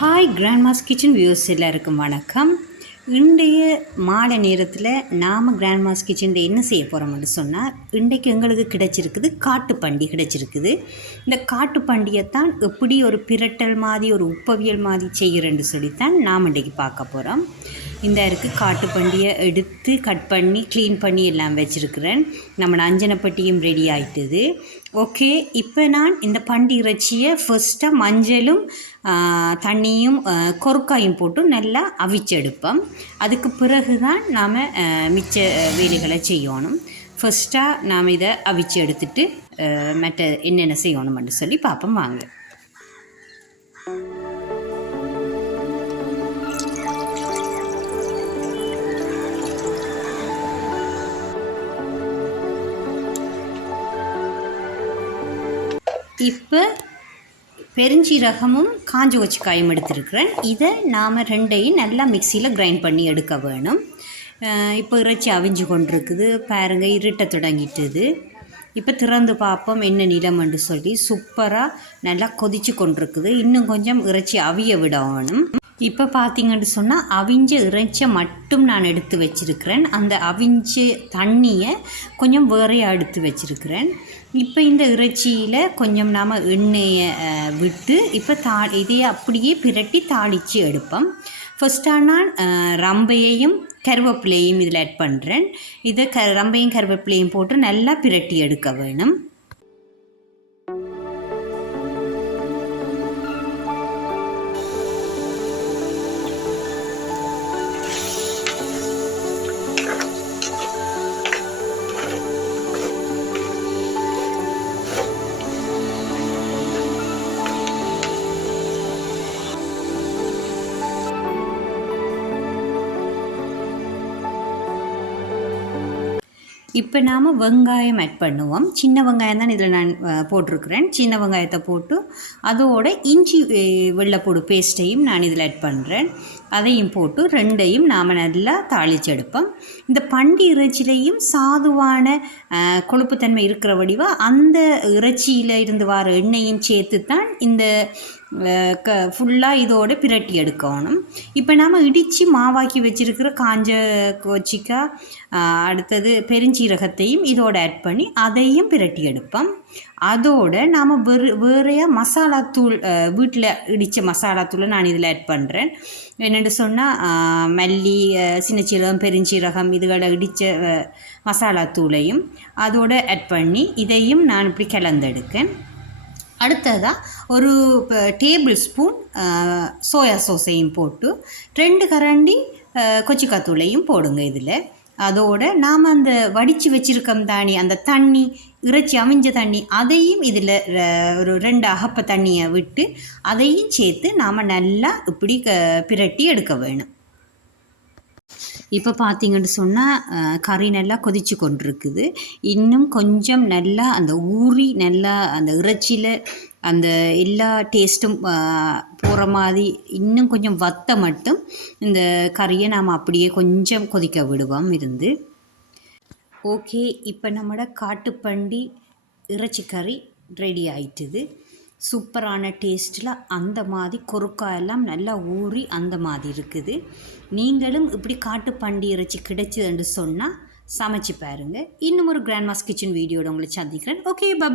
Hi Grandma's kitchen views எல்லாருக்கும் வணக்கம். இன்றைய மாலை நேரத்தில் நாம் கிராண்ட்மாஸ் கிச்சனில் என்ன செய்ய போகிறோம்னு சொன்னால் இன்றைக்கு எங்களுக்கு கிடச்சிருக்குது காட்டுப்பண்டி கிடச்சிருக்குது. இந்த காட்டுப்பண்டியை தான் எப்படி ஒரு பிரட்டல் மாதிரி ஒரு உப்பவியல் மாதிரி செய்கிறேன்னு சொல்லித்தான் நாம் இன்றைக்கு பார்க்க போகிறோம் இந்த இருக்குது காட்டுப்பண்டியை எடுத்து கட் பண்ணி க்ளீன் பண்ணி எல்லாம் வச்சுருக்கிறேன். நம்ம அஞ்சனப்பட்டியும் ரெடி ஆயிட்டுது. ஓகே இப்போ நான் இந்த பண்டி இறைச்சியை ஃபஸ்ட்டாக மஞ்சளும் தண்ணியும் ஆ, கொறுக்காயும் போட்டு நல்லா அவிச்செடுப்போம். அதுக்கு பிறகு தான் நாம் மிச்ச வேலைகளை செய்யணும். ஃபஸ்ட்டாக நாம் இதை அவிச்சு எடுத்துட்டு மற்ற என்னென்ன செய்யணும்னு சொல்லி பார்ப்போம். வாங்க. இப்போ பெருஞ்சீரகமும் காஞ்ச வச்சுக்காயும் எடுத்துருக்குறேன். இதை நாம் ரெண்டையும் நல்லா மிக்சியில் கிரைண்ட் பண்ணி எடுக்க வேணும். இப்போ இறைச்சி அவிஞ்சு கொண்டிருக்குது. பாருங்கள் இருட்ட தொடங்கிட்டுது. இப்போ திறந்து பார்ப்போம் என்ன நிலம்னு சொல்லி. சூப்பராக நல்லா கொதிச்சு கொண்டிருக்குது. இன்னும் கொஞ்சம் இறைச்சி அவிய விடணும். இப்போ பார்த்தீங்கன்னு சொன்னால் அவிஞ்ச இறைச்சியை மட்டும் நான் எடுத்து வச்சிருக்கிறேன். அந்த அவிஞ்ச தண்ணியை கொஞ்சம் வேறையாக எடுத்து வச்சிருக்கிறேன். இப்போ இந்த இறைச்சியில் கொஞ்சம் நாம் எண்ணெயை விட்டு இப்போ தா இதையே அப்படியே பிரட்டி தாளித்து எடுப்போம். ஃபஸ்ட்டாக நான் ரம்பையையும் கருவேப்பிலையும் இதில் ஆட் பண்ணுறேன் இதை க ரம்பையும் கருவேப்பிலையும் போட்டு நல்லா பிரட்டி எடுக்க வேணும். இப்போ நாம் வெங்காயம் ஆட் பண்ணுவோம். சின்ன வெங்காயம் தான் இதில் நான் போட்டிருக்கிறேன். சின்ன வெங்காயத்தை போட்டு அதோட இஞ்சி வெள்ளைப்பூடு பேஸ்ட்டையும் நான் இதில் ஆட் பண்ணுறேன் அதையும் போட்டு ரெண்டையும் நாம் நல்லா தாளிச்செடுப்போம். இந்த பண்டி இறைச்சிலையும் சாதுவான கொழுப்புத்தன்மை இருக்கிற வடிவாக அந்த இறைச்சியில் இருந்து வர எண்ணெயும் சேர்த்து தான் இந்த க ஃபுல்லாக இதோடு பிரட்டி எடுக்கணும். இப்போ நாம் இடித்து மாவாக்கி வச்சுருக்கிற காஞ்ச கொச்சிக்காய் அடுத்தது பெருஞ்சீரகத்தையும் இதோடு ஆட் பண்ணி அதையும் பிரட்டி எடுப்போம். அதோட நாம் வெறு வேறையாக மசாலாத்தூள் வீட்டில் இடித்த மசாலாத்தூளை நான் இதில் ஆட் பண்ணுறேன் என்னென்னு சொன்னால் மல்லி சின்னச்சீரகம் சின்ன சீரகம் பெருஞ்சீரகம் இதுகளை இடித்த மசாலாத்தூளையும் அதோட ஆட் பண்ணி இதையும் நான் இப்படி கலந்தெடுக்கேன். அடுத்ததாக ஒரு டேபிள் ஸ்பூன் சோயா சோஸையும் போட்டு ரெண்டு கரண்டி கொச்சிக்காத்தூளையும் போடுங்க இதில். அதோட நாம் அந்த வடித்து வச்சிருக்கோம் தானி அந்த தண்ணி இறைச்சி அமைஞ்ச தண்ணி அதையும் இதில் ஒரு ரெண்டு அகப்ப தண்ணியை விட்டு அதையும் சேர்த்து நாம் நல்லா இப்படி க பிரட்டி எடுக்க வேணும். இப்போ பார்த்தீங்கன்னு சொன்னால் கறி நல்லா கொதிச்சு கொண்டிருக்குது. இன்னும் கொஞ்சம் நல்லா அந்த ஊறி நல்லா அந்த இறைச்சியில் அந்த எல்லா டேஸ்ட்டும் போகிற மாதிரி இன்னும் கொஞ்சம் வத்த மட்டும் இந்த கறியை நாம் அப்படியே கொஞ்சம் கொதிக்க விடுவோம் இருந்து. ஓகே இப்போ நம்மளோட காட்டுப்பண்டி இறைச்சி கறி ரெடி ஆயிட்டுது. சூப்பரான டேஸ்ட்டில் அந்த மாதிரி கொறுக்காய் எல்லாம் நல்லா ஊறி அந்த மாதிரி இருக்குது. நீங்களும் இப்படி காட்டுப்பண்டி இறைச்சி கிடைச்சதுன்னு சொன்னால் சமைச்சு பாருங்கள் இன்னும் ஒரு கிராண்ட் மாஸ் கிச்சன் வீடியோட உங்களை சந்திக்கிறேன். ஓகே பபா